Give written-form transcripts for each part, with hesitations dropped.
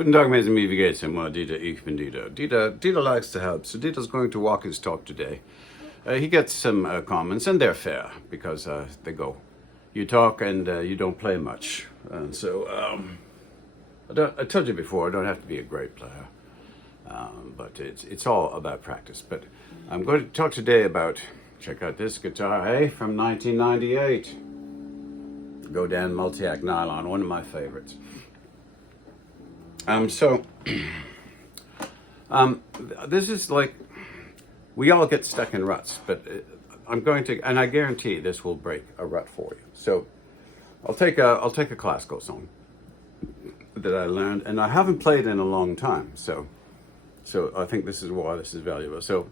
Guten Tag, Mesen, wie geht's? Dieter, ich bin Dieter. Dieter likes to help, so Dieter's going to walk his talk today. He gets some comments, and they're fair, because they go, you talk and you don't play much. And so, I told you before, I don't have to be a great player, but it's all about practice. But I'm going to talk today about, check out this guitar, hey, from 1998. Godin Multi-Act Nylon, one of my favorites. This is like, we all get stuck in ruts, but I'm going to, and I guarantee this will break a rut for you. So I'll take a classical song that I learned, and I haven't played in a long time. So I think this is why this is valuable. So,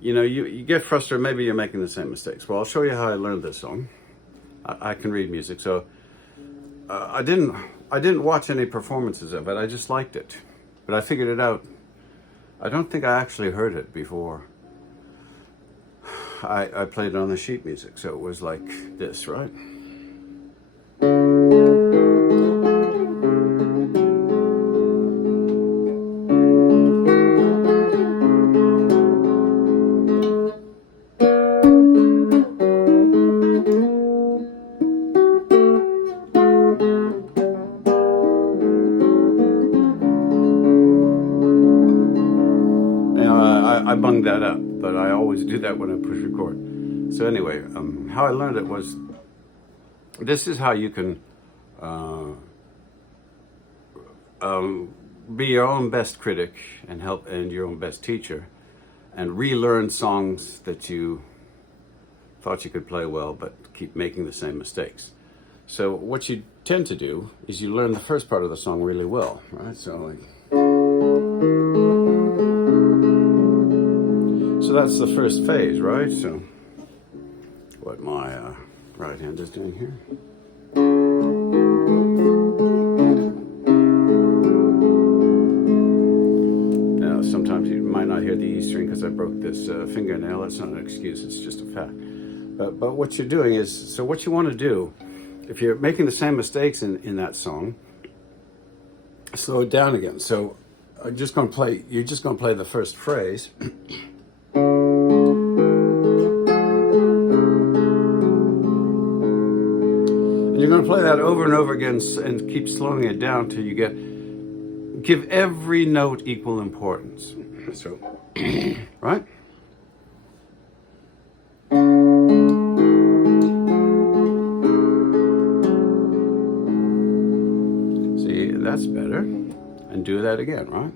you get frustrated, maybe you're making the same mistakes. Well, I'll show you how I learned this song. I can read music, so I didn't watch any performances of it. I just liked it, but I figured it out. I don't think I actually heard it before I played it on the sheet music, so it was like this, right? I bunged that up, but I always do that when I push record. So anyway, how I learned it was, this is how you can be your own best critic and your own best teacher, and relearn songs that you thought you could play well, but keep making the same mistakes. So what you tend to do is you learn the first part of the song really well, right? So that's the first phase, right? So what my right hand is doing here. Now, sometimes you might not hear the E string because I broke this fingernail. That's not an excuse, it's just a fact. But what you're doing is, so what you want to do, if you're making the same mistakes in that song, slow it down again. So you're just going to play the first phrase. You're going to play that over and over again and keep slowing it down till you give every note equal importance. So, right? See, that's better. And do that again, right?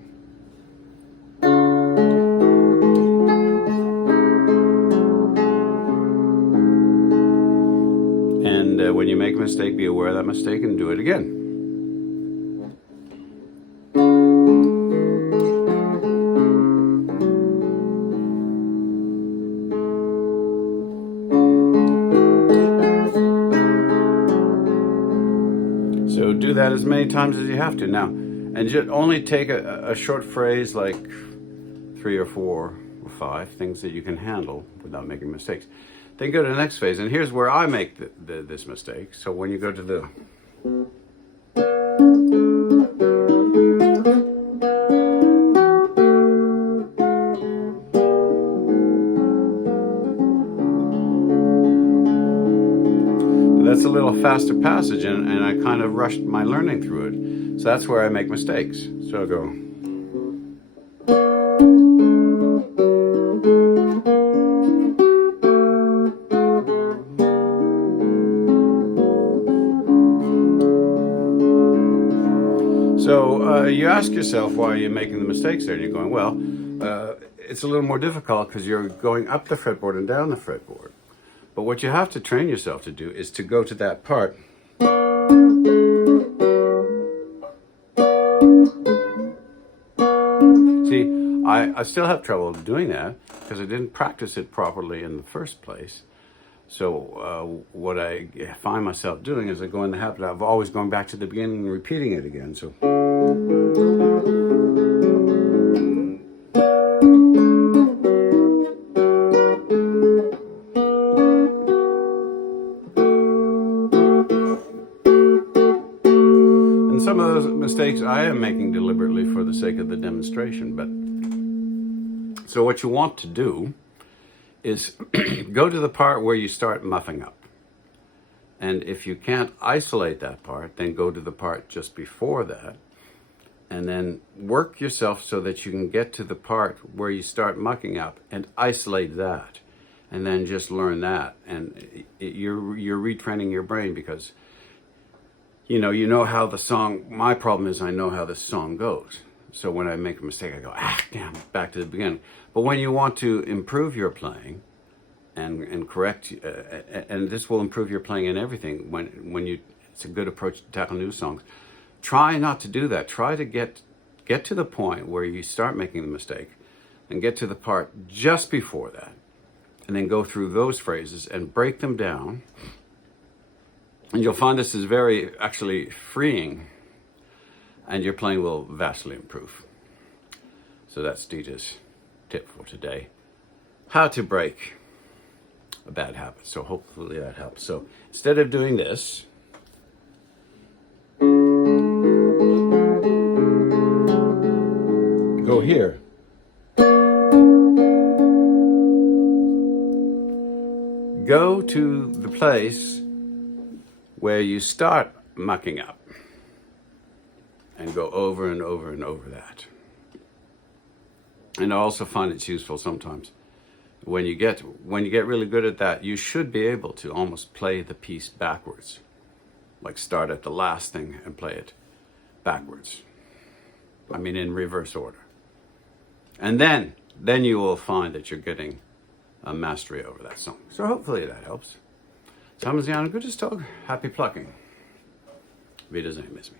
And when you make a mistake, be aware of that mistake and do it again. So do that as many times as you have to. Now, and just only take a short phrase, like 3 or 4 or 5 things that you can handle without making mistakes. Then go to the next phase, and here's where I make this mistake. So when you go to the that's a little faster passage, and I kind of rushed my learning through it. So that's where I make mistakes. So I'll go. So you ask yourself, why are you making the mistakes there? And you're going, well, it's a little more difficult because you're going up the fretboard and down the fretboard. But what you have to train yourself to do is to go to that part. See, I still have trouble doing that because I didn't practice it properly in the first place. So what I find myself doing is I go in the habit of always going back to the beginning and repeating it again. So. mistakes I am making deliberately for the sake of the demonstration. But so what you want to do is go to the part where you start muffing up. And if you can't isolate that part, then go to the part just before that. And then work yourself so that you can get to the part where you start mucking up and isolate that. And then just learn that. And you're retraining your brain because you know how the song, my problem is I know how this song goes. So when I make a mistake, I go, damn, back to the beginning. But when you want to improve your playing and correct, and this will improve your playing in everything, when you, it's a good approach to tackle new songs. Try not to do that. Try to get to the point where you start making the mistake and get to the part just before that. And then go through those phrases and break them down. And you'll find this is very actually freeing, and your playing will vastly improve. So that's Dita's tip for today. How to break a bad habit. So hopefully that helps. So instead of doing this, go here. Go to the place where you start mucking up and go over and over and over that. And I also find it's useful sometimes. When you get really good at that, you should be able to almost play the piece backwards. Like start at the last thing and play it backwards. I mean in reverse order. And then you will find that you're getting a mastery over that song. So hopefully that helps. Samens gärna, gutes tag. Happy plucking. Wiedersehen, miss me.